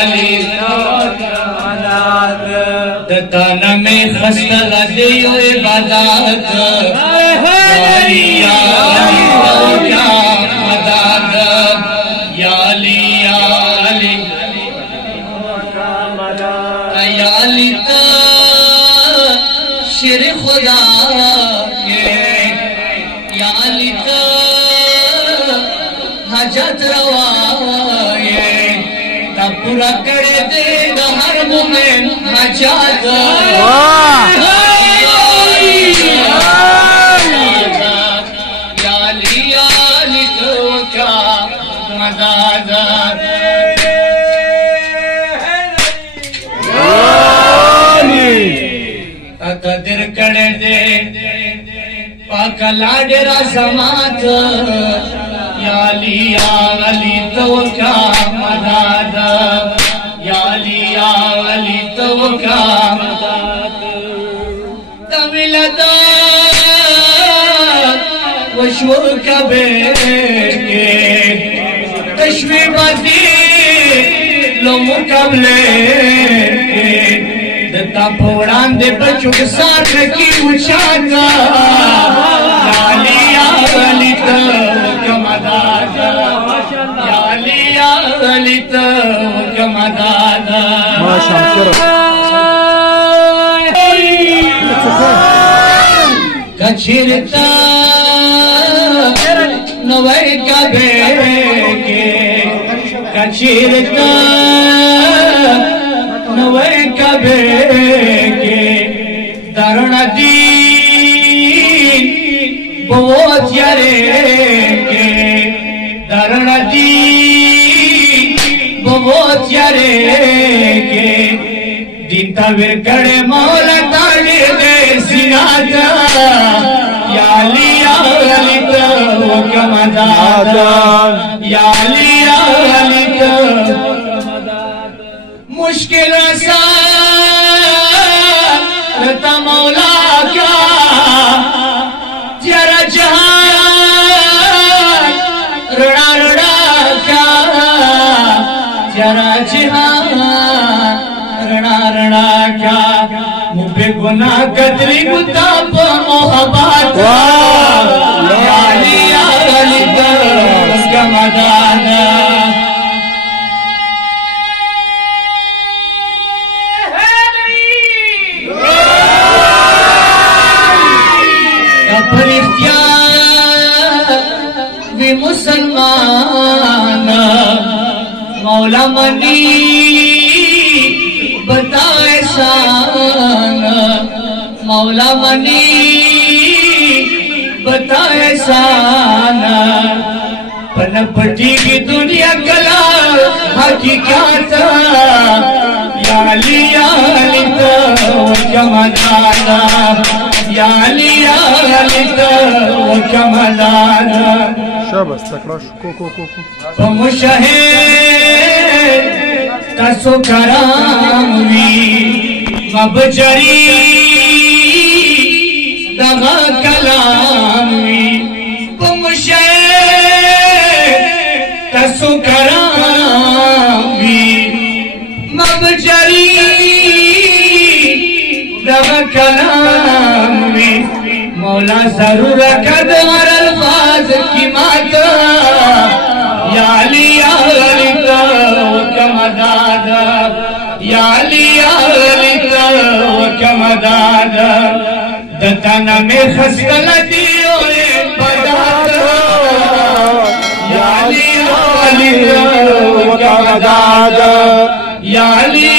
अली दताना में खस्ता दियो इबादत अली या मदद या अली या अली शेर खुदा या अली हजत रवाए ता पूरा करे दे हर मोमेन हजत या अली तो क्या मदद कदर करे दे पाक लाडरा समात या अली तो क्या मदद या अली तो क्या मदद तमिलदा वशो कबे के कश्मी बदी लो मुकबले दत्ता फोड़ान दे बचुक साथ की उछाता अली तो कमदाद या अली तो कमदाद कछिरता नवै कबे के कछिरता नवै कबे के दरण दीन बहुत यारे के दरण दीन बहुत यारे के दिन तविर कड़े मौला ताड़े दे सिनादा या अली तो कमदाद या अली तो मुश्किल रता मौला क्या जरा जहां रड़ा रड़ा क्या जरा जहां रड़ा रड़ा क्या मुझे गुनाह कदरी गुताब मोहब्बत या अली तो उसका मदद मुसलमान मौला मनी बताए शान मौला मनी बताए शान पनपटी की दुनिया कला हकीकत या अली तो जमाना या अली तो जमाना شابس تكراش كوكو فمشاهد تسو كرامي مبجري دغا كلامي فمشاهد تسو كرامي مبجري دغا كلامي मौला जरूर कदर अल्फाज की माता या अली तो कमदाद या अली तो कमदाद दताना में खस्कल दियो पदात या अली तो कमदाद या अली